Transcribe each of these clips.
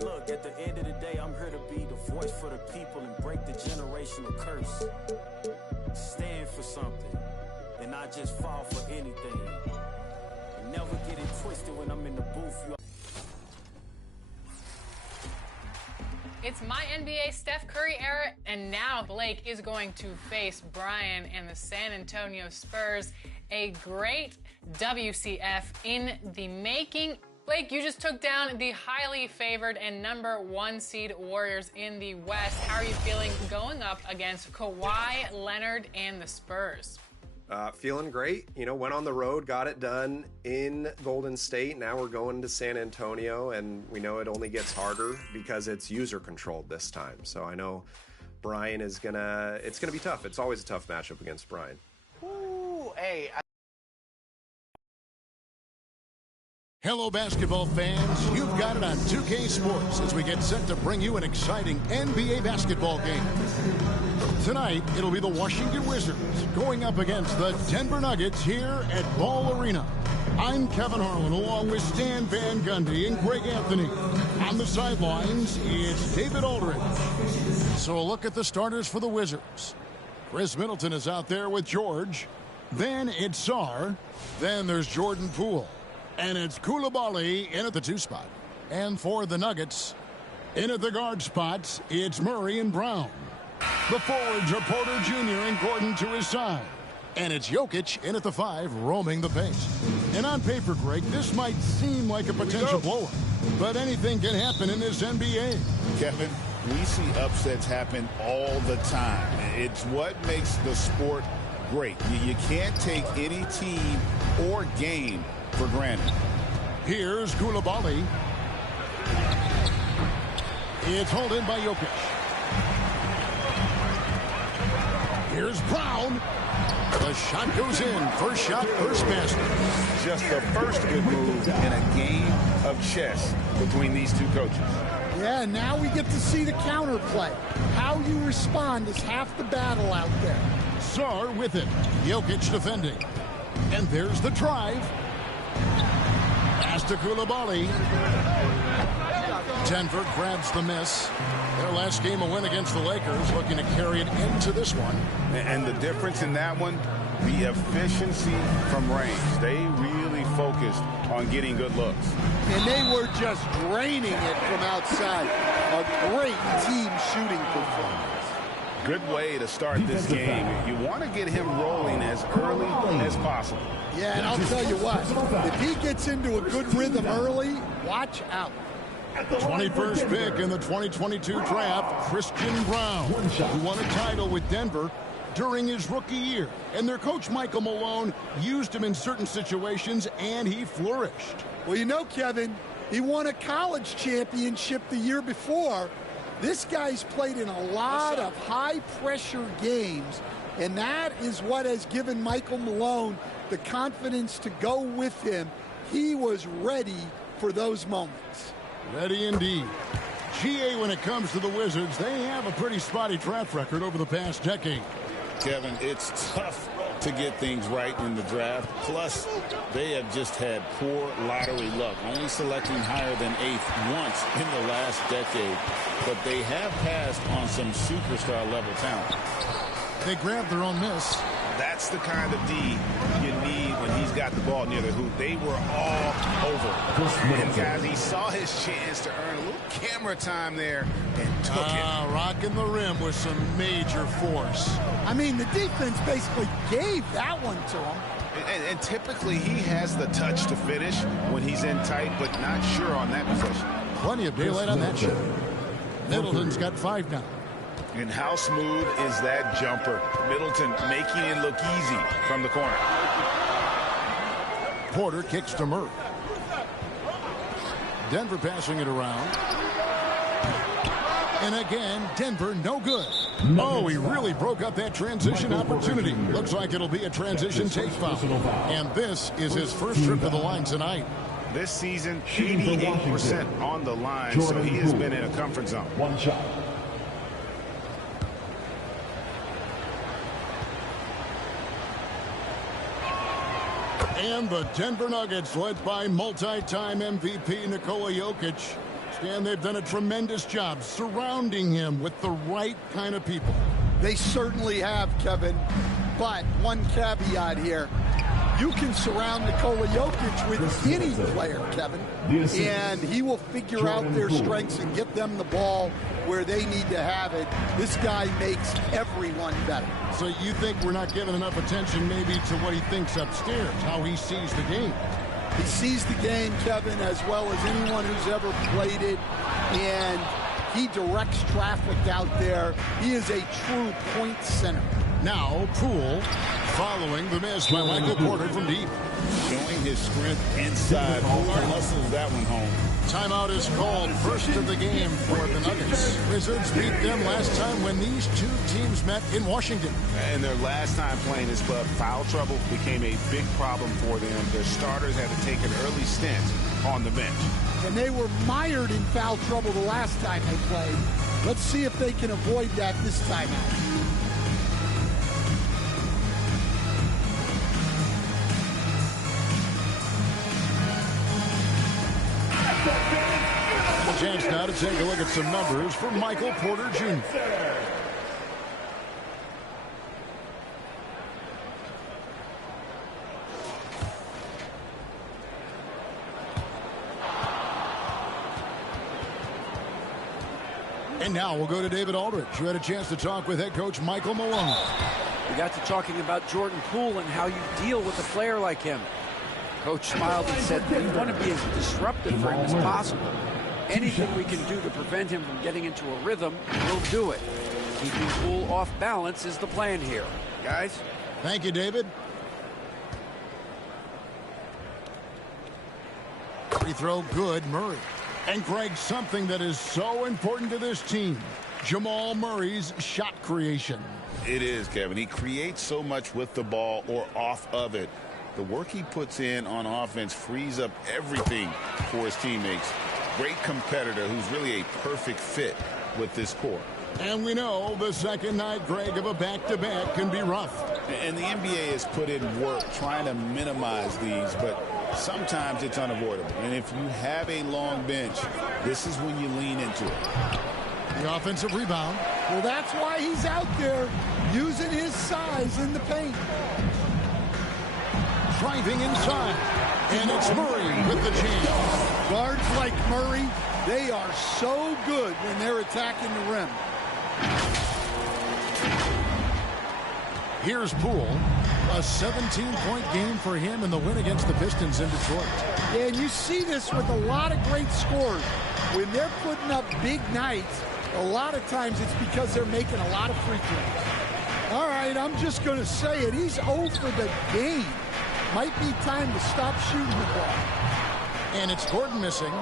look, at the end of the day, I'm here to be the voice for the people and break the generational curse. Stand for something and not just fall for anything. And never get it twisted when I'm in the booth. It's my NBA Steph Curry era, and now Blake is going to face Brian and the San Antonio Spurs. A great WCF in the making. Blake, you just took down the highly favored and #1 seed Warriors in the West. How are you feeling going up against Kawhi Leonard and the Spurs? Feeling great. You know, went on the road, got it done in Golden State. Now we're going to San Antonio, and we know it only gets harder because it's user controlled this time. So I know Brian is it's gonna be tough. It's always a tough matchup against Brian. Ooh, hey. Hello, basketball fans. You've got it on 2K Sports as we get set to bring you an exciting NBA basketball game. Tonight, it'll be the Washington Wizards going up against the Denver Nuggets here at Ball Arena. I'm Kevin Harlan along with Stan Van Gundy and Greg Anthony. On the sidelines, it's David Aldridge. So a look at the starters for the Wizards. Chris Middleton is out there with George. Then it's Sarr. Then there's Jordan Poole. And it's Koulibaly in at the 2 spot. And for the Nuggets, in at the guard spots, it's Murray and Brown. The forwards are Porter Jr. and Gordon to his side. And it's Jokic in at the 5, roaming the pace. And on paper, Greg, this might seem like a potential blowout. But anything can happen in this NBA. Kevin, we see upsets happen all the time. It's what makes the sport great. You can't take any team or game for granted. Here's Koulibaly. It's hauled in by Jokic. Here's Brown. The shot goes in. First shot, first basket. Just the first good move in a game of chess between these two coaches. Yeah, now we get to see the counterplay. How you respond is half the battle out there. Sarr with it. Jokic defending. And there's the drive. Pass to Koulibaly. Denver grabs the miss. Their last game a win against the Lakers, looking to carry it into this one. And the difference in that one, the efficiency from range. They really focused on getting good looks. And they were just draining it from outside. A great team shooting performance. Good way to start this game. You want to get him rolling as early as possible. Yeah, and I'll tell you what, if he gets into a good rhythm early, watch out. 21st pick in the 2022 draft, Christian Brown, who won a title with Denver during his rookie year. And their coach, Michael Malone, used him in certain situations, and he flourished. Well, you know, Kevin, he won a college championship the year before. This guy's played in a lot of high-pressure games, and that is what has given Michael Malone the confidence to go with him. He was ready for those moments. Ready indeed. GA, when it comes to the Wizards, they have a pretty spotty track record over the past decade. Kevin, it's tough to get things right in the draft. Plus, they have just had poor lottery luck, only selecting higher than 8th once in the last decade. But they have passed on some superstar-level talent. They grabbed their own miss. That's the kind of D you need when he's got the ball near the hoop. They were all over. And, guys, he saw his chance to earn a little camera time there and took it. Rocking the rim with some major force. I mean, the defense basically gave that one to him. And typically he has the touch to finish when he's in tight, but not sure on that possession. Plenty of daylight on that shot. Middleton's got 5 now. And how smooth is that jumper? Middleton making it look easy from the corner. Porter kicks to Murray. Denver passing it around. And again, Denver no good. Oh, he really broke up that transition opportunity. Looks like it'll be a transition take foul. And this is his first trip to the line tonight. This season, 88% on the line, so he has been in a comfort zone. One shot. And the Denver Nuggets, led by multi-time MVP Nikola Jokic, And they've done a tremendous job surrounding him with the right kind of people. They certainly have, Kevin. But one caveat here. You can surround Nikola Jokic with any player, Kevin, and he will figure out their strengths and get them the ball where they need to have it. This guy makes everyone better. So you think we're not giving enough attention maybe to what he thinks upstairs, how he sees the game? He sees the game, Kevin, as well as anyone who's ever played it, and he directs traffic out there. He is a true point center. Now, Poole following the miss by Michael Porter from deep. Showing his strength inside. Poole muscles that one home. Timeout is called, first of the game for the Nuggets. Wizards beat them last time when these two teams met in Washington. And their last time playing this club, foul trouble became a big problem for them. Their starters had to take an early stint on the bench. And they were mired in foul trouble the last time they played. Let's see if they can avoid that this time out. A chance now to take a look at some numbers for Michael Porter Jr. And now we'll go to David Aldridge, who had a chance to talk with head coach Michael Malone. We got to talking about Jordan Poole and how you deal with a player like him. Coach smiled and said, we want to be as disruptive for him as possible. Anything we can do to prevent him from getting into a rhythm, we'll do it. Keeping Poole off balance is the plan here. Guys? Thank you, David. Free throw good, Murray. And Greg, something that is so important to this team, Jamal Murray's shot creation. It is, Kevin. He creates so much with the ball or off of it. The work he puts in on offense frees up everything for his teammates. Great competitor who's really a perfect fit with this core. And we know the second night, Greg, of a back-to-back can be rough. And the NBA has put in work trying to minimize these, but sometimes it's unavoidable. And if you have a long bench, this is when you lean into it. The offensive rebound. Well, that's why he's out there using his size in the paint. Driving inside. And it's Murray with the chance. Guards like Murray, they are so good when they're attacking the rim. Here's Poole. A 17-point game for him in the win against the Pistons in Detroit. Yeah, and you see this with a lot of great scores. When they're putting up big nights, a lot of times it's because they're making a lot of free throws. All right, I'm just going to say it. He's 0 for the game. Might be time to stop shooting the ball. And it's Gordon missing.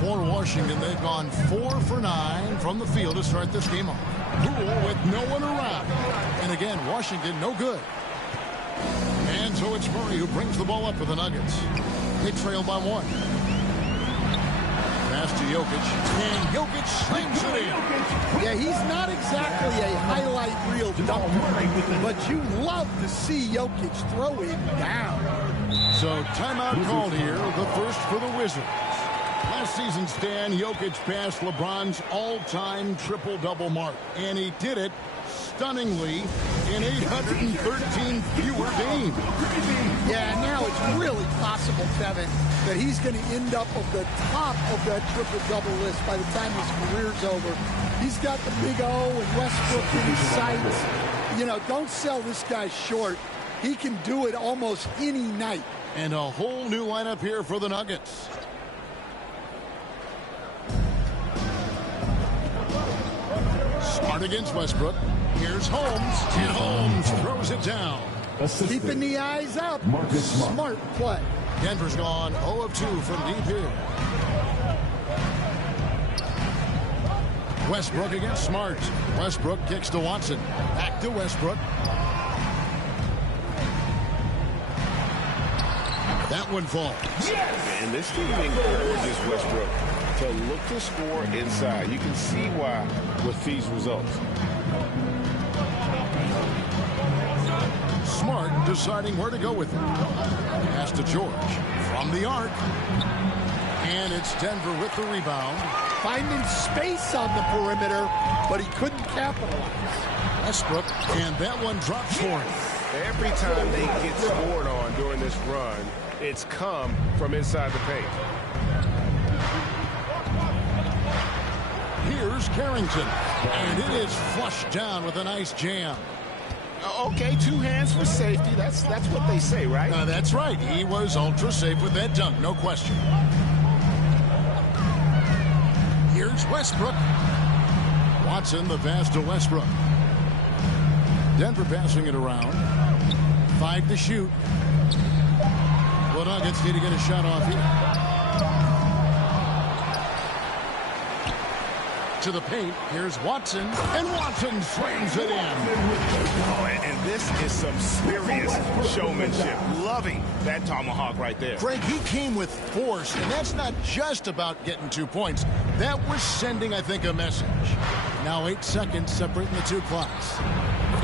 For Washington, they've gone 4 for 9 from the field to start this game off. Poole with no one around. And again, Washington no good. And so it's Murray who brings the ball up for the Nuggets. They trail by 1. Pass to Jokic. And Jokic slams it in. Yeah, he's not exactly a highlight reel dunker, but you love to see Jokic throw him down. So timeout called here, the first for the Wizards. Last season, Stan, Jokic passed LeBron's all-time triple-double mark, and he did it stunningly in 813 fewer games. Yeah, now it's really possible, Kevin, that he's going to end up at the top of that triple-double list by the time his career's over. He's got the big O and Westbrook in his sights. You know, don't sell this guy short. He can do it almost any night. And a whole new lineup here for the Nuggets. Smart against Westbrook. Here's Holmes. And Holmes throws it down. Keeping the eyes up. Smart play. Denver's gone 0 of 2 from deep here. Westbrook against Smart. Westbrook kicks to Watson. Back to Westbrook. That one falls. And this team encourages Westbrook to look to score inside. You can see why with these results. Smart deciding where to go with it. Pass to George from the arc. And it's Denver with the rebound. Finding space on the perimeter, but he couldn't capitalize. Westbrook, and that one drops for him. Every time they get scored on during this run, it's come from inside the paint. Here's Carrington, and it is flushed down with a nice jam. Okay, 2 hands for safety. That's what they say, right? That's right. He was ultra safe with that dunk, no question. Here's Westbrook. Watson, the pass to Westbrook. Denver passing it around. 5 to shoot. The Nuggets need to get a shot off here. To the paint. Here's Watson. And Watson slams it in. Oh, and this is some serious showmanship. Loving that tomahawk right there. Greg, he came with force, and that's not just about getting 2 points. That was sending, I think, a message. Now 8 seconds separating the two clocks.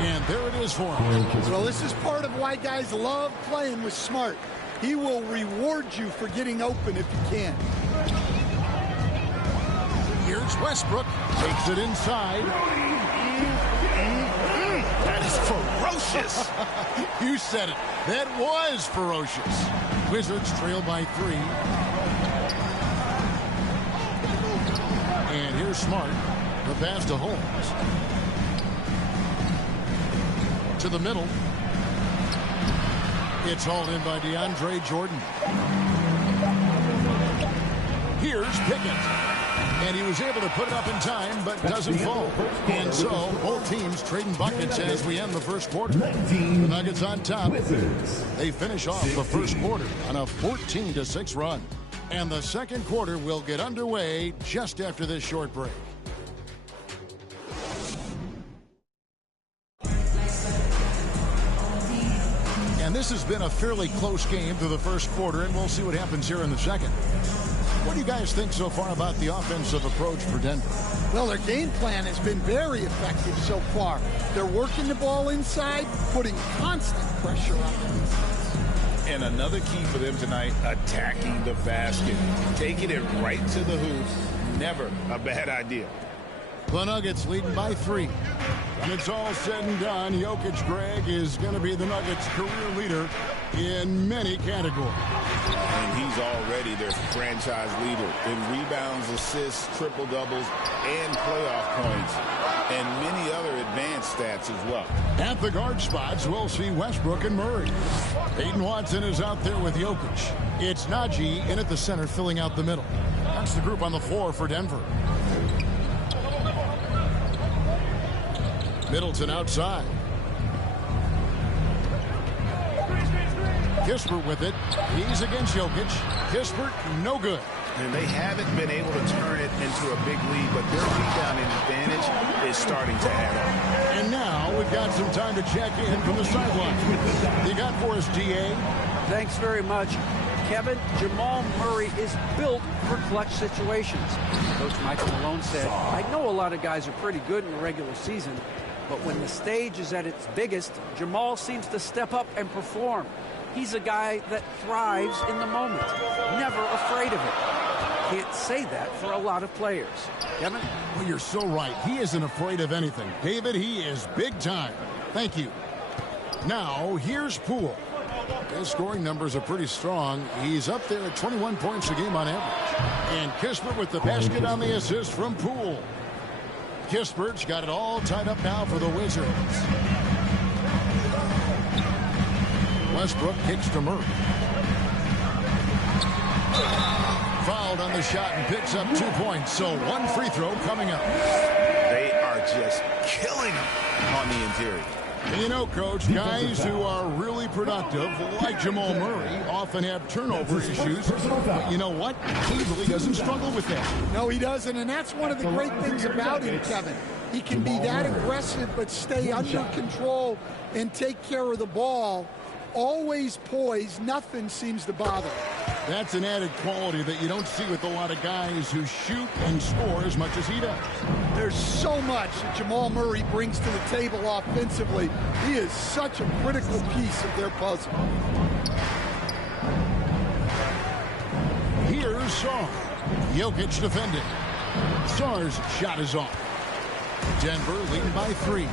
And there it is for him. Well, this is part of why guys love playing with Smart. He will reward you for getting open if you can. Here's Westbrook. Takes it inside. That is ferocious. You said it. That was ferocious. Wizards trail by 3. And here's Smart. The pass to Holmes. To the middle. It's hauled in by DeAndre Jordan. Here's Pickett. And he was able to put it up in time, but doesn't fall. And so, both teams trading buckets as we end the first quarter. The Nuggets on top. They finish off the first quarter on a 14-6 run. And the second quarter will get underway just after this short break. And this has been a fairly close game through the first quarter, and we'll see what happens here in the second. What do you guys think so far about the offensive approach for Denver? Well, their game plan has been very effective so far. They're working the ball inside, putting constant pressure on them. And another key for them tonight, attacking the basket. Taking it right to the hoop. Never a bad idea. The Nuggets leading by 3. When it's all said and done, Jokic, Greg, is going to be the Nuggets' career leader in many categories. And he's already their franchise leader in rebounds, assists, triple-doubles, and playoff points, and many other advanced stats as well. At the guard spots, we'll see Westbrook and Murray. Peyton Watson is out there with Jokic. It's Najee in at the center, filling out the middle. That's the group on the floor for Denver. Middleton outside. Kispert with it. He's against Jokic. Kispert, no good. And they haven't been able to turn it into a big lead, but their rebounding advantage is starting to add up. And now we've got some time to check in from the sideline. You got for us, D.A.? Thanks very much. Kevin, Jamal Murray is built for clutch situations. Coach Michael Malone said, I know a lot of guys are pretty good in the regular season, but when the stage is at its biggest, Jamal seems to step up and perform. He's a guy that thrives in the moment, never afraid of it. Can't say that for a lot of players. Kevin? Well, you're so right. He isn't afraid of anything. David, he is big time. Thank you. Now, here's Poole. His scoring numbers are pretty strong. He's up there at 21 points a game on average. And Kispert with the basket on the assist from Poole. Kispert's got it all tied up now for the Wizards. Westbrook kicks to Murray. Fouled on the shot and picks up 2 points. So 1 free throw coming up. They are just killing him on the interior. And you know, Coach, guys who are really productive, like Jamal Murray, often have turnover issues. But you know what? He really doesn't struggle with that. No, he doesn't, and that's one of the great things about him, Kevin. He can be that aggressive but stay under control and take care of the ball. Always poised. Nothing seems to bother him. That's an added quality that you don't see with a lot of guys who shoot and score as much as he does. There's so much that Jamal Murray brings to the table offensively. He is such a critical piece of their puzzle. Here's Sarr. Jokic defending. Sarr's shot is off. Denver leading by 3.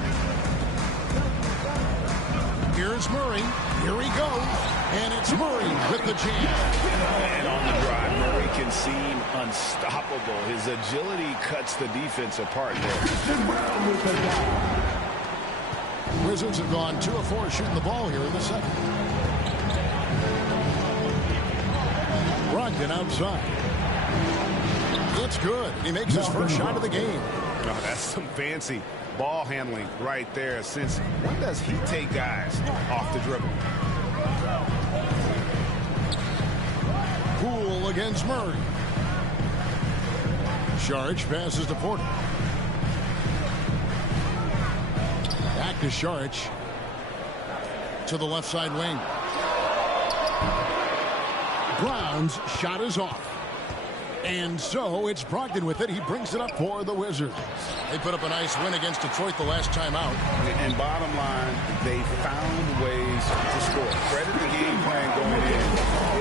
Here's Murray. Here he goes. And it's Murray with the jam. And on the drive, Murray can seem unstoppable. His agility cuts the defense apart there. Wizards have gone 2 of 4 shooting the ball here in the second. Brogdon outside. It's good. He makes his first shot of the game. Oh, that's some fancy ball handling right there. Since when does he take guys off the dribble? Poole against Murray. Saric passes to Porter. Back to Saric. To the left side wing. Brown's shot is off. And so it's Brogdon with it. He brings it up for the Wizards. They put up a nice win against Detroit the last time out. And bottom line, they found ways to score. Credit the game plan going in.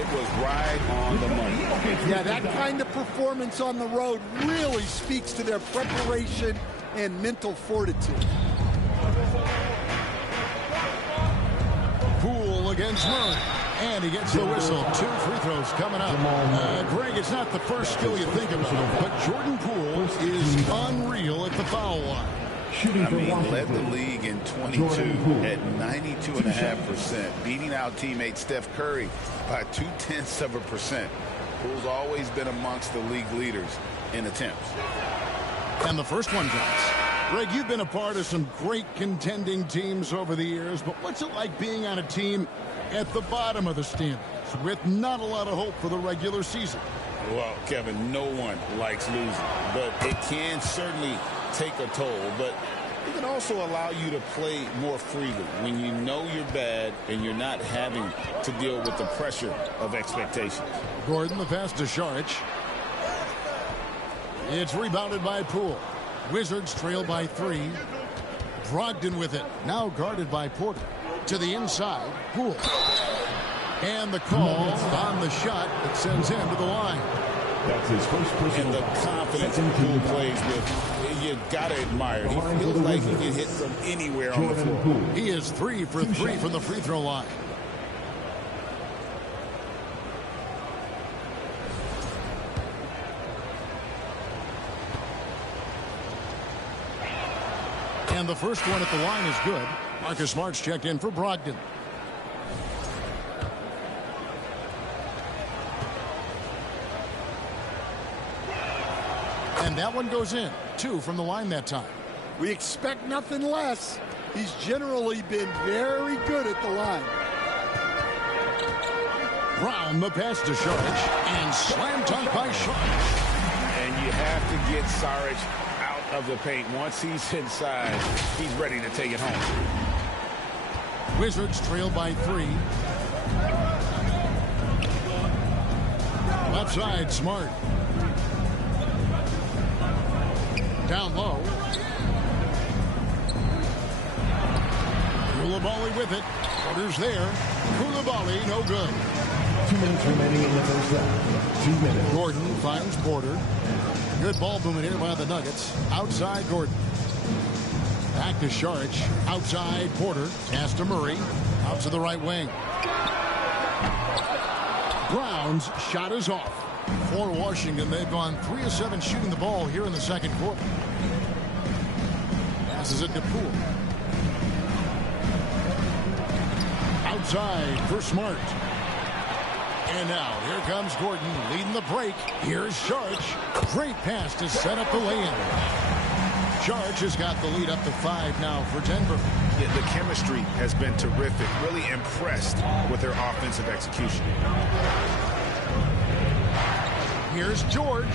It was right on the money. Yeah, that kind of performance on the road really speaks to their preparation and mental fortitude. Poole against Murray. And he gets the whistle. 2 free throws coming up. Greg, it's not the first skill you think about, but Jordan Poole is unreal at the foul line. I mean, led the league in 22 at 92.5%, beating out teammate Steph Curry by 0.2%. Poole's always been amongst the league leaders in attempts. And the first one drops. Greg, you've been a part of some great contending teams over the years, but what's it like being on a team at the bottom of the standings with not a lot of hope for the regular season? Well, Kevin, no one likes losing, but it can certainly take a toll. But it can also allow you to play more freely when you know you're bad and you're not having to deal with the pressure of expectations. Gordon, the pass to Saric. It's rebounded by Poole. Wizards trail by 3. Brogdon with it. Now guarded by Porter. To the inside. Poole. And the call on the shot that sends him to the line. That's his first personal. And the confidence Poole plays with, you gotta admire it. He feels like he can hit from anywhere on the floor. He is 3 for 3 from the free throw line. And the first one at the line is good. Marcus Smart's checked in for Brogdon. And that one goes in. 2 from the line that time. We expect nothing less. He's generally been very good at the line. Brown, the pass to Saric. And slam dunk by Saric. And you have to get Saric out of the paint. Once he's inside, he's ready to take it home. Wizards trail by 3. Left side, Smart. Down low. Koulibaly with it. Porter's there. Koulibaly, no good. 2 minutes remaining in the first half. 2 minutes. Gordon finds Porter. Good ball movement here by the Nuggets. Outside Gordon. Back to Saric. Outside Porter. Pass to Murray. Out to the right wing. Brown's shot is off. For Washington, they've gone 3 of 7 shooting the ball here in the second quarter. Passes it to Poole. Outside for Smart. And now, here comes Gordon leading the break. Here's Saric. Great pass to set up the lay-in. Saric has got the lead up to 5 now for Denver. Yeah, the chemistry has been terrific. Really impressed with their offensive execution. Here's George.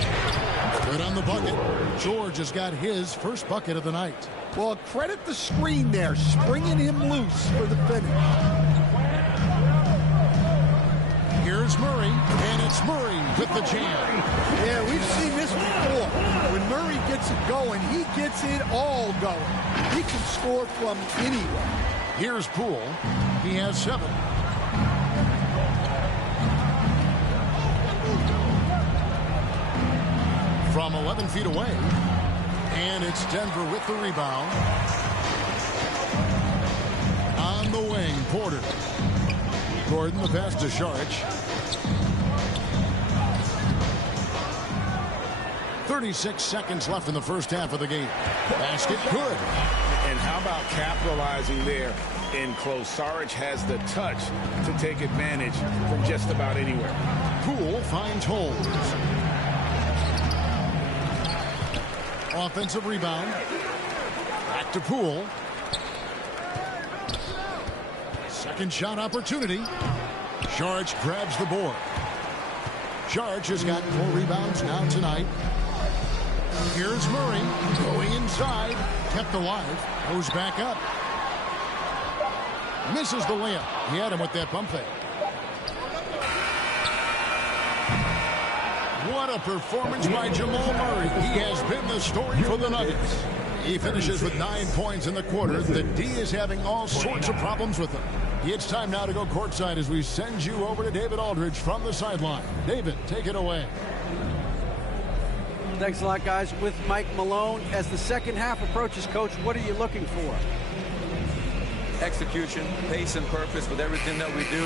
Good on the bucket. George has got his first bucket of the night. Well, credit the screen there, springing him loose for the finish. Here's Murray, and it's Murray with the jam. Yeah, we've seen this before. When Murray gets it going, he gets it all going. He can score from anywhere. Here's Poole. He has 7. from 11 feet away. And it's Denver with the rebound. On the wing, Porter. Gordon, the pass to Šarić. 36 seconds left in the first half of the game. Basket good. And how about capitalizing there in close? Šarić has the touch to take advantage from just about anywhere. Poole finds holes. Offensive rebound. Back to Poole. Second shot opportunity. Šarić grabs the board. Šarić has got 4 rebounds now tonight. Here's Murray going inside. Kept alive. Goes back up. Misses the layup. He had him with that pump fake. What a performance by Jamal Murray. He has been the story for the Nuggets. He finishes with 9 points in the quarter. The D is having all sorts of problems with him. It's time now to go courtside as we send you over to David Aldridge from the sideline. David, take it away. Thanks a lot, guys. With Mike Malone, as the second half approaches, Coach, what are you looking for? Execution, pace, and purpose with everything that we do,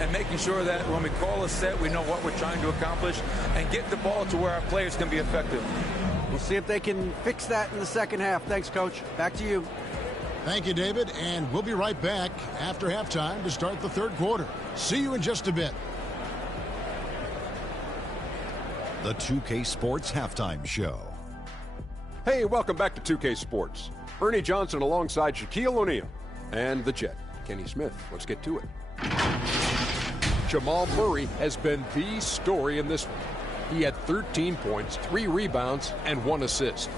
and making sure that when we call a set, we know what we're trying to accomplish, and get the ball to where our players can be effective. We'll see if they can fix that in the second half. Thanks, Coach. Back to you. Thank you, David, and we'll be right back after halftime to start the third quarter. See you in just a bit. The 2K Sports Halftime Show. Hey, welcome back to 2K Sports. Ernie Johnson alongside Shaquille O'Neal and the Jet, Kenny Smith. Let's get to it. Jamal Murray has been the story in this one. He had 13 points, 3 rebounds, and 1 assist.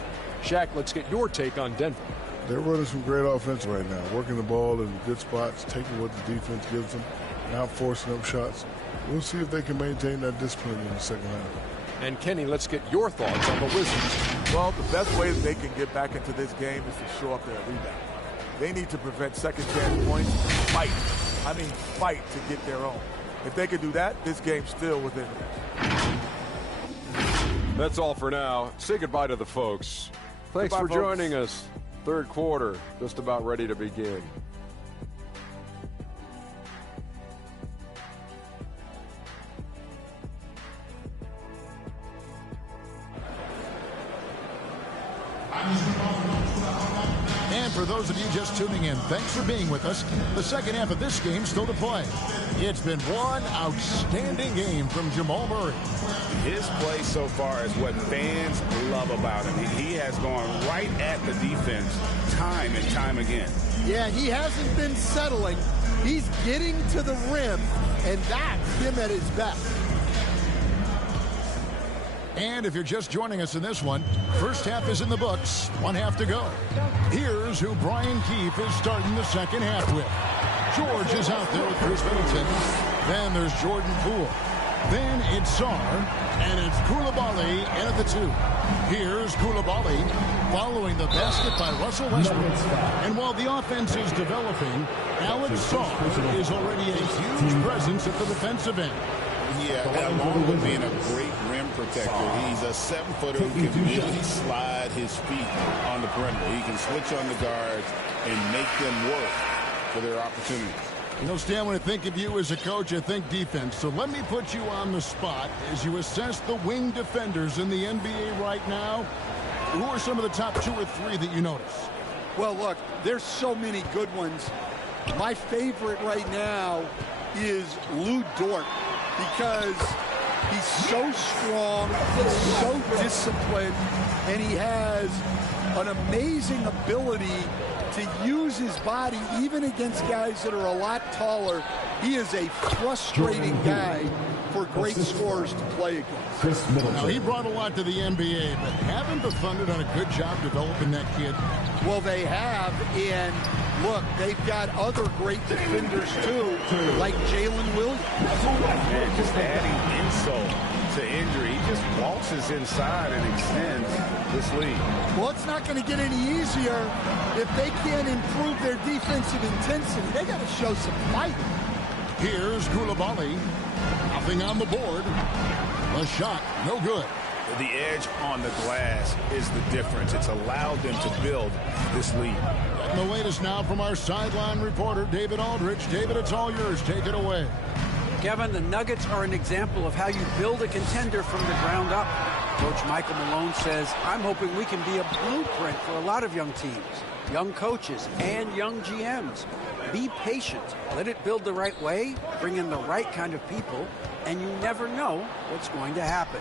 Shaq, let's get your take on Denver. They're running some great offense right now, working the ball in good spots, taking what the defense gives them, not forcing up shots. We'll see if they can maintain that discipline in the second half. And Kenny, let's get your thoughts on the Wizards. Well, the best way that they can get back into this game is to show up their rebound. They need to prevent second chance points and fight. I mean, fight to get their own. If they can do that, this game's still within them. That's all for now. Say goodbye to the folks. Thanks for joining us. Third quarter, just about ready to begin. And for those of you just tuning in, thanks for being with us. The second half of this game still to play. It's been one outstanding game from Jamal Murray. His play so far is what fans love about him. He has gone right at the defense time and time again. Yeah, he hasn't been settling. He's getting to the rim, and that's him at his best. And if you're just joining us in this one, first half is in the books. 1 half to go. Here's who Brian Keefe is starting the second half with. George is out there with Chris Middleton. Then there's Jordan Poole. Then it's Sarr, and it's Coulibaly in at the 2. Here's Coulibaly following the basket by Russell Westbrook. And while the offense is developing, Alex Sarr is already a huge presence at the defensive end. Yeah, and along with being a great rim protector, he's a 7-footer who can really slide his feet on the perimeter. He can switch on the guards and make them work for their opportunities. You know, Stan, when I think of you as a coach, I think defense. So let me put you on the spot as you assess the wing defenders in the NBA right now. Who are some of the top 2 or 3 that you notice? Well, look, there's so many good ones. My favorite right now is Lou Dort, because he's so strong, he's so disciplined, and he has an amazing ability to use his body even against guys that are a lot taller. He is a frustrating guy for great scorers to play against. Now, he brought a lot to the NBA, but haven't the Thunder done a good job developing that kid? Well, they have, and look, they've got other great defenders too, like Jalen Williams. Man, just adding insult to injury. He just waltzes inside and extends this lead. Well, it's not going to get any easier if they can't improve their defensive intensity. They got to show some fight. Here's Coulibaly. Nothing on the board. A shot, no good. The edge on the glass is the difference. It's allowed them to build this lead. And the latest now from our sideline reporter, David Aldridge. David, it's all yours. Take it away. Kevin, the Nuggets are an example of how you build a contender from the ground up. Coach Michael Malone says, I'm hoping we can be a blueprint for a lot of young teams, young coaches, and young GMs. Be patient. Let it build the right way, bring in the right kind of people, and you never know what's going to happen.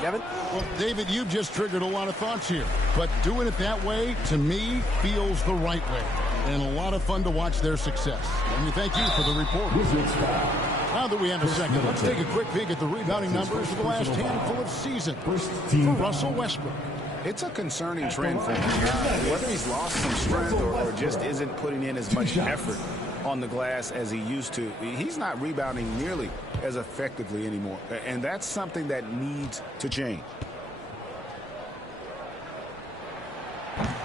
Kevin? Well, David, you've just triggered a lot of thoughts here. But doing it that way, to me, feels the right way. And a lot of fun to watch their success. Let me thank you for the report. Now that we have a second, let's take a quick peek at the rebounding numbers for the last handful of seasons for Russell Westbrook. It's a concerning trend for him. Whether he's lost some strength or just isn't putting in as much effort on the glass as he used to, he's not rebounding nearly as effectively anymore. And that's something that needs to change.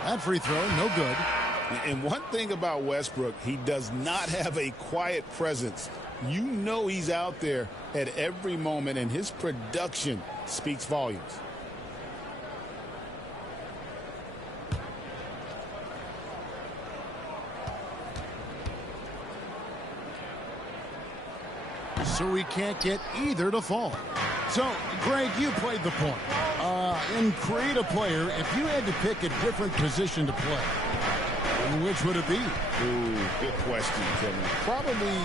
That free throw, no good. And one thing about Westbrook, he does not have a quiet presence. You know he's out there at every moment, and his production speaks volumes. So we can't get either to fall. So, Greg, you played the point. In creative player, if you had to pick a different position to play, which would it be? Ooh, good question, Kevin. Probably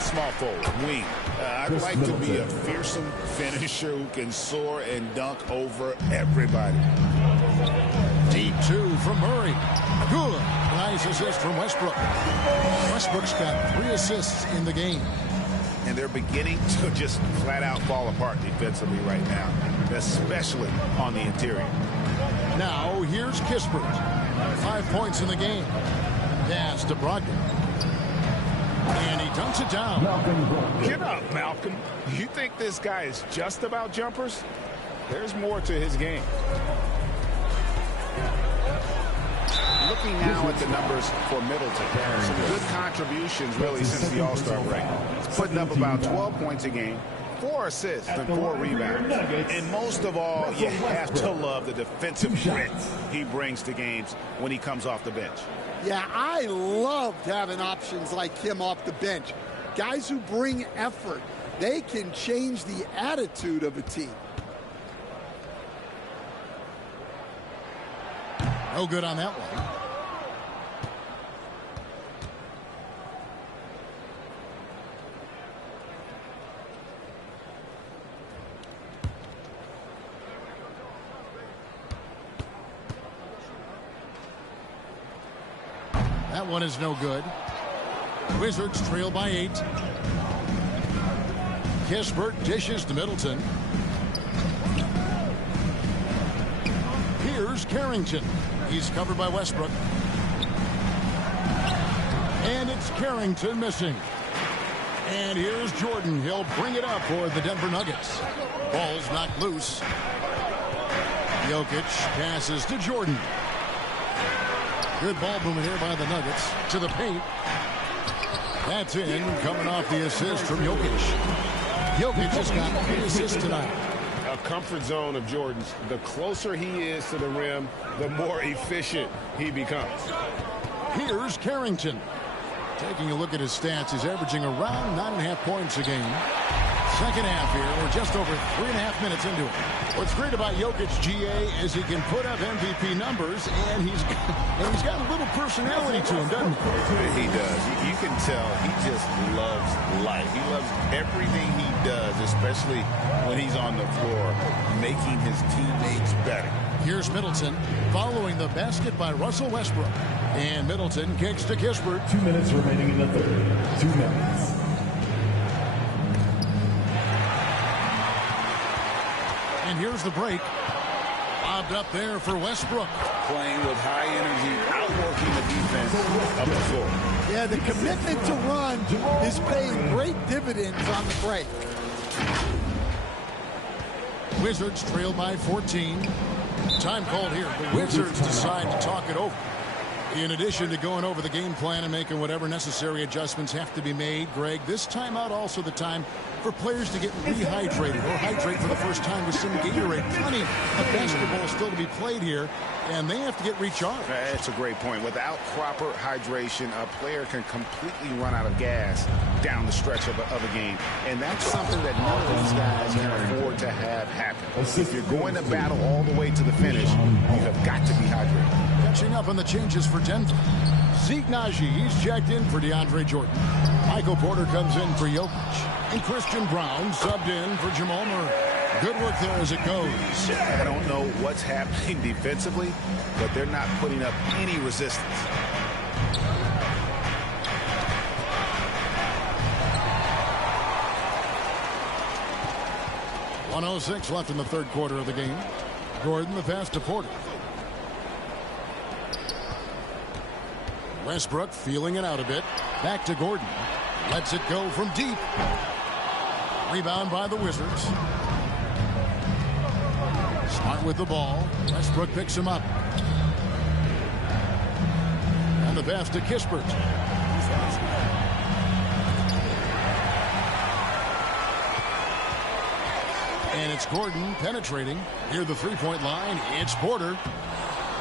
small forward, wing. I'd like to be a fearsome finisher who can soar and dunk over everybody. Deep two from Murray. Good. Nice assist from Westbrook. Westbrook's got 3 assists in the game. And they're beginning to just flat out fall apart defensively right now, especially on the interior. Now here's Kispert. 5 points in the game. Pass to Brogdon. And he dunks it down. Get up, Malcolm. You think this guy is just about jumpers? There's more to his game. Looking now at the numbers for Middleton. Some good contributions, really, since the All-Star break. He's putting up about 12 points a game, 4 assists, and 4 rebounds. And most of all, you have to love the defensive grit he brings to games when he comes off the bench. Yeah, I loved having options like him off the bench. Guys who bring effort. They can change the attitude of a team. No good on that one. That one is no good. Wizards trail by 8. Kispert dishes to Middleton. Here's Carrington. He's covered by Westbrook. And it's Carrington missing. And here's Jordan. He'll bring it up for the Denver Nuggets. Ball's knocked loose. Jokic passes to Jordan. Good ball movement here by the Nuggets to the paint. That's in, coming off the assist from Jokic. Jokic has got 3 assists tonight. A comfort zone of Jordan's. The closer he is to the rim, the more efficient he becomes. Here's Carrington. Taking a look at his stats, he's averaging around 9.5 points a game. Second half here, we're just over 3.5 minutes into it. What's great about Jokic, GA, is he can put up MVP numbers, and he's got a little personality to him, doesn't he? He does. You can tell he just loves life. He loves everything he does, especially when he's on the floor, making his teammates better. Here's Middleton, following the basket by Russell Westbrook. And Middleton kicks to Kispert. 2 minutes remaining in the third. 2 minutes. And here's the break. Lobbed up there for Westbrook. Playing with high energy, outworking the defense up the floor. Yeah, the commitment to run is paying great dividends on the break. Wizards trail by 14. Time called here. The Wizards decide to talk it over. In addition to going over the game plan and making whatever necessary adjustments have to be made, Greg, this timeout also the time for players to get rehydrated or hydrate for the first time with some Gatorade. Plenty of basketball still to be played here, and they have to get recharged. That's a great point. Without proper hydration, a player can completely run out of gas down the stretch of a game. And that's something that none of these guys can afford to have happen. If you're going to battle all the way to the finish, you have got to be hydrated. Catching up on the changes for Denver. Zeke Naji, he's checked in for DeAndre Jordan. Michael Porter comes in for Jokic. And Christian Brown subbed in for Jamal Murray. Good work there as it goes. I don't know what's happening defensively, but they're not putting up any resistance. .106 left in the third quarter of the game. Gordon the pass to Porter. Westbrook feeling it out a bit. Back to Gordon. Lets it go from deep. Rebound by the Wizards. Smart with the ball. Westbrook picks him up. And the pass to Kispert. And it's Gordon penetrating. Near the three-point line, it's Porter.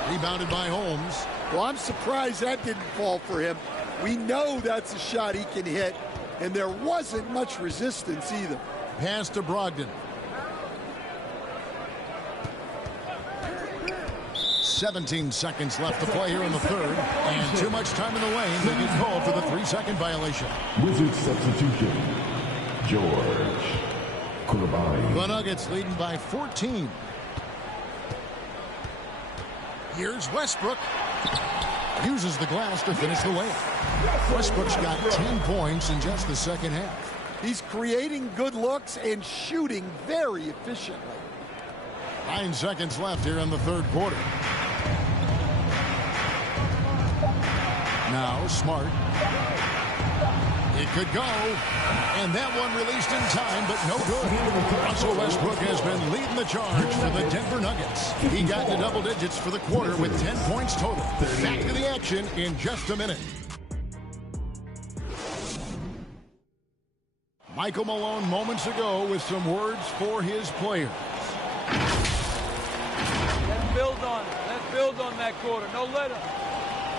Rebounded by Holmes. Well, I'm surprised that didn't fall for him. We know that's a shot he can hit, and there wasn't much resistance either. Pass to Brogdon. 17 seconds left to play here in the third, and too much time in the lane. They get called for the 3-second violation. Wizards substitution. George Koulibaly. The Nuggets leading by 14. Here's Westbrook. Uses the glass to finish the layup. Westbrook's got 10 points in just the second half. He's creating good looks and shooting very efficiently. 9 seconds left here in the third quarter. Now Smart. It could go. And that one released in time, but no good. Russell Westbrook has been leading the charge for the Denver Nuggets. He got to double digits for the quarter with 10 points total. Back to the action in just a minute. Michael Malone moments ago with some words for his players. Let's build on it. Let's build on that quarter. No let up.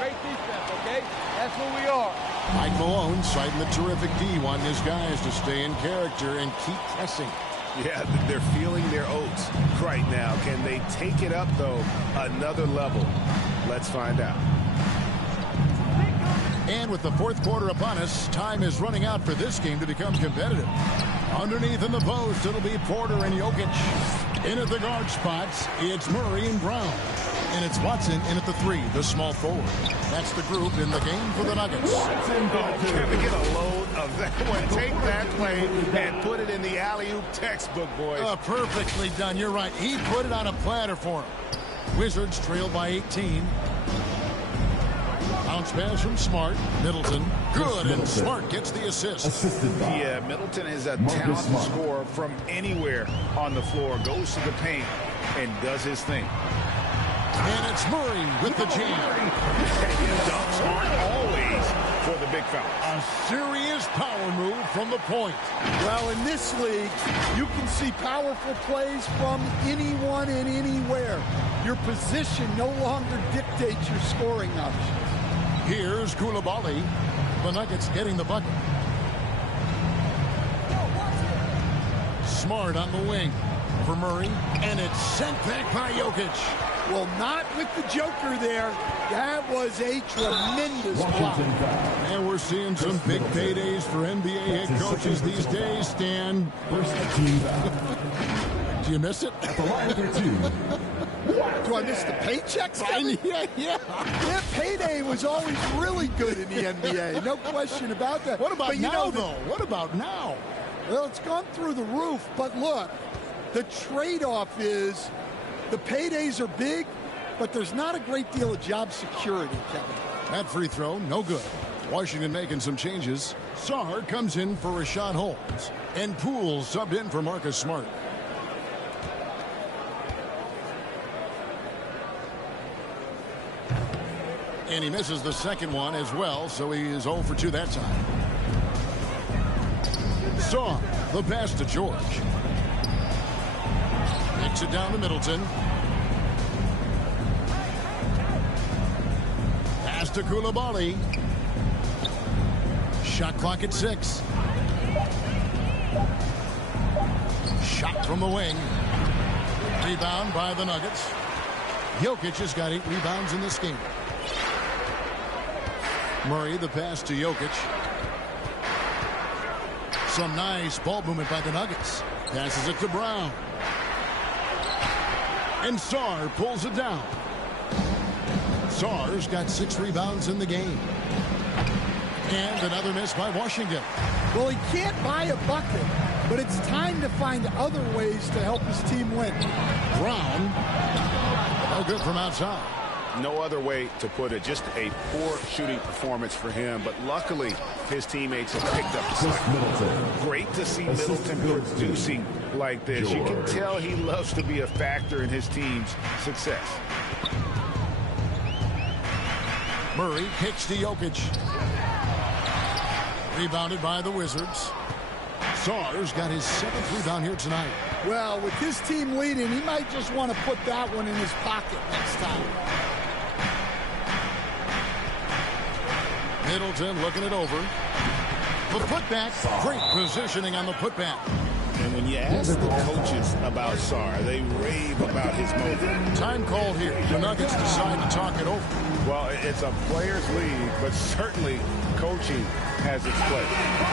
Great defense, okay? That's what we are. Mike Malone citing the terrific D, wanting his guys to stay in character and keep pressing. Yeah, they're feeling their oats right now. Can they take it up, though, another level? Let's find out. And with the fourth quarter upon us, time is running out for this game to become competitive. Underneath in the post, it'll be Porter and Jokic. In at the guard spots, it's Murray and Brown. And it's Watson in at the 3, the small forward. That's the group in the game for the Nuggets. Can we get a load of that one? Take that play and put it in the alley-oop textbook, boys. Perfectly done. You're right. He put it on a platter for him. Wizards trail by 18. Bounce pass from Smart. Middleton. Good, and Smart gets the assist. Yeah, Middleton is a talented scorer from anywhere on the floor. Goes to the paint and does his thing. And it's Murray with the jam. Dunks aren't always for the big fella. A serious power move from the point. Well, in this league, you can see powerful plays from anyone and anywhere. Your position no longer dictates your scoring options. Here's Koulibaly. The Nuggets getting the bucket. Smart on the wing for Murray. And it's sent back by Jokic. Well, not with the Joker there. That was a tremendous block. And we're seeing some big paydays for NBA head coaches these days, Stan. Do you miss it? Do I miss the paychecks? Yeah. That payday was always really good in the NBA. No question about that. What about now, though? What about now? Well, it's gone through the roof. But look, the trade-off is the paydays are big, but there's not a great deal of job security, Kevin. That free throw, no good. Washington making some changes. Sarr comes in for Rashad Holmes. And Poole subbed in for Marcus Smart. And he misses the second one as well, so he is 0 for 2 that time. Saw the pass to George. Makes it down to Middleton. Pass to Koulibaly. Shot clock at 6. Shot from the wing. Rebound by the Nuggets. Jokic has got 8 rebounds in this game. Murray, the pass to Jokic. Some nice ball movement by the Nuggets. Passes it to Brown. And Sarr pulls it down. Sarr's got 6 rebounds in the game. And another miss by Washington. Well, he can't buy a bucket, but it's time to find other ways to help his team win. Brown, no good from outside. No other way to put it. Just a poor shooting performance for him. But luckily, his teammates have picked up slack. Great to see Middleton producing like this. You can tell he loves to be a factor in his team's success. Murray kicks to Jokic. Rebounded by the Wizards. Sarr's got his 7th rebound here tonight. Well, with his team leading, he might just want to put that one in his pocket next time. Middleton looking it over. The putback. Great positioning on the putback. And when you ask the coaches about Sarr, they rave about his motive. Time called here. The Nuggets decide to talk it over. Well, it's a players' league, but certainly coaching has its place.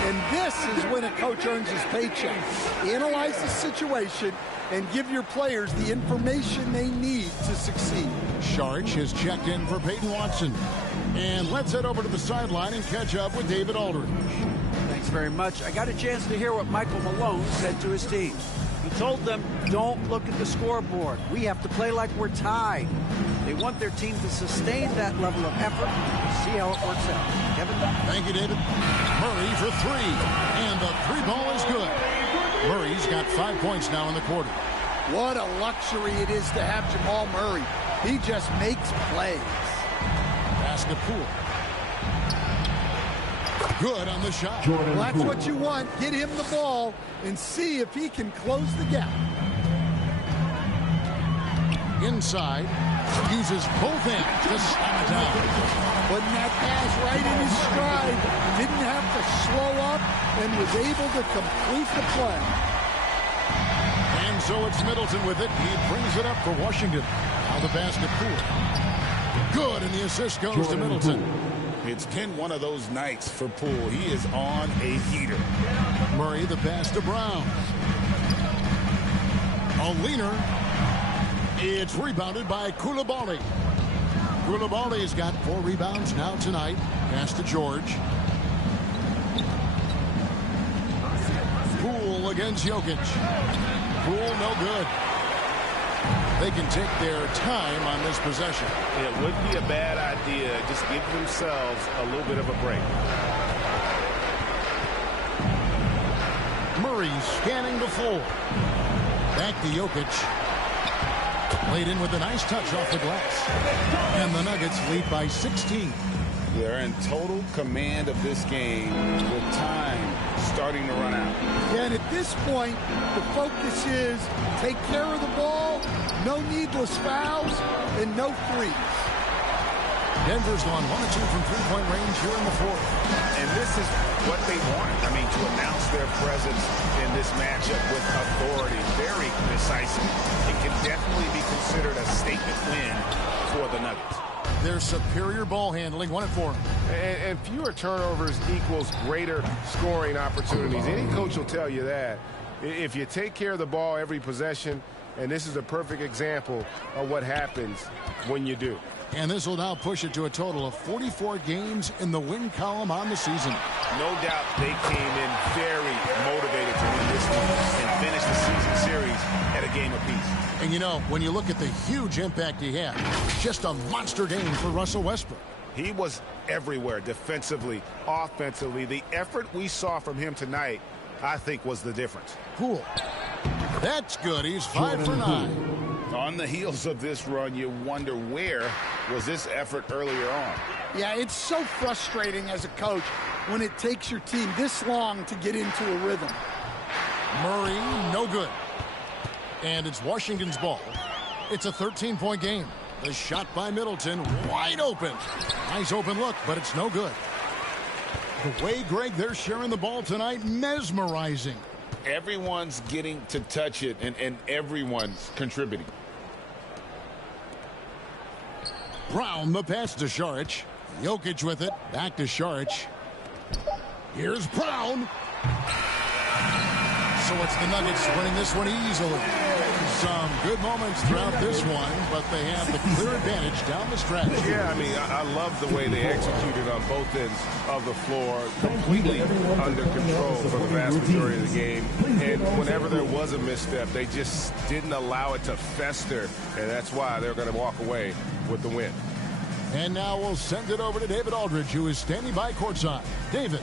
And this is when a coach earns his paycheck. Analyze the situation and give your players the information they need to succeed. Sharch has checked in for Peyton Watson. And let's head over to the sideline and catch up with David Aldridge. Thanks very much. I got a chance to hear what Michael Malone said to his team. He told them, don't look at the scoreboard. We have to play like we're tied. They want their team to sustain that level of effort. See how it works out. Kevin? Thank you, David. Murray for 3. And the 3 ball is good. Murray's got 5 points now in the quarter. What a luxury it is to have Jamal Murray. He just makes plays. Pass to Poole. Good on the shot. Well, that's what you want. Get him the ball and see if he can close the gap. Inside. Uses both hands to slam it down. Putting that pass right in his stride. Didn't have to slow up and was able to complete the play. And so it's Middleton with it. He brings it up for Washington. Now the pass to Poole. Good, and the assist goes to Middleton. It's been one of those nights for Poole. He is on a heater. Murray, the pass to Brown. A leaner. It's rebounded by Koulibaly. Koulibaly's got 4 rebounds now tonight. Pass to George. Poole against Jokic. Poole no good. They can take their time on this possession. It would be a bad idea. Just give themselves a little bit of a break. Murray scanning the floor. Back to Jokic. Laid in with a nice touch off the glass. And the Nuggets lead by 16. They're in total command of this game with time starting to run out. And at this point, the focus is take care of the ball, no needless fouls, and no threes. Denver's gone 1 or 2 from 3-point range here in the 4th. And this is what they wanted. I mean, to announce their presence in this matchup with authority, very decisive. It can definitely be considered a statement win for the Nuggets. Their superior ball handling, 1 and 4. And fewer turnovers equals greater scoring opportunities. Any coach will tell you that. If you take care of the ball every possession, and this is a perfect example of what happens when you do. And this will now push it to a total of 44 games in the win column on the season. No doubt they came in very motivated to win this game and finish the season series at a game apiece. And you know, when you look at the huge impact he had, just a monster game for Russell Westbrook. He was everywhere, defensively, offensively. The effort we saw from him tonight, I think, was the difference. Cool. That's good. He's 5 for 9. On the heels of this run, you wonder where was this effort earlier on. Yeah, it's so frustrating as a coach when it takes your team this long to get into a rhythm. Murray, no good. And it's Washington's ball. It's a 13-point game. The shot by Middleton, wide open. Nice open look, but it's no good. The way, Greg, they're sharing the ball tonight, mesmerizing. Everyone's getting to touch it, and everyone's contributing. Brown, the pass to Šarić. Jokic with it. Back to Šarić. Here's Brown. So it's the Nuggets winning this one easily. Some good moments throughout this one, but they have the clear advantage down the stretch. Yeah, I mean, I love the way they executed on both ends of the floor, completely under control for the vast majority of the game. And whenever there was a misstep, they just didn't allow it to fester, and that's why they're going to walk away with the win. And now we'll send it over to David Aldridge, who is standing by courtside. David.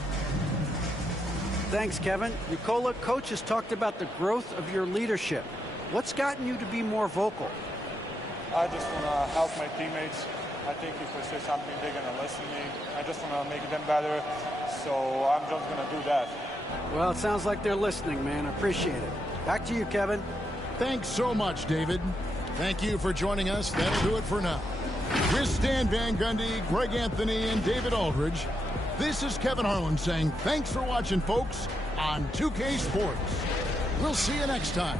Thanks, Kevin. Nikola, coach has talked about the growth of your leadership. What's gotten you to be more vocal? I just want to help my teammates. I think if I say something, they're going to listen to me. I just want to make them better, so I'm just going to do that. Well, it sounds like they're listening, man. Appreciate it. Back to you, Kevin. Thanks so much, David. Thank you for joining us. That'll do it for now. With Stan Van Gundy, Greg Anthony, and David Aldridge, this is Kevin Harlan saying thanks for watching, folks, on 2K Sports. We'll see you next time.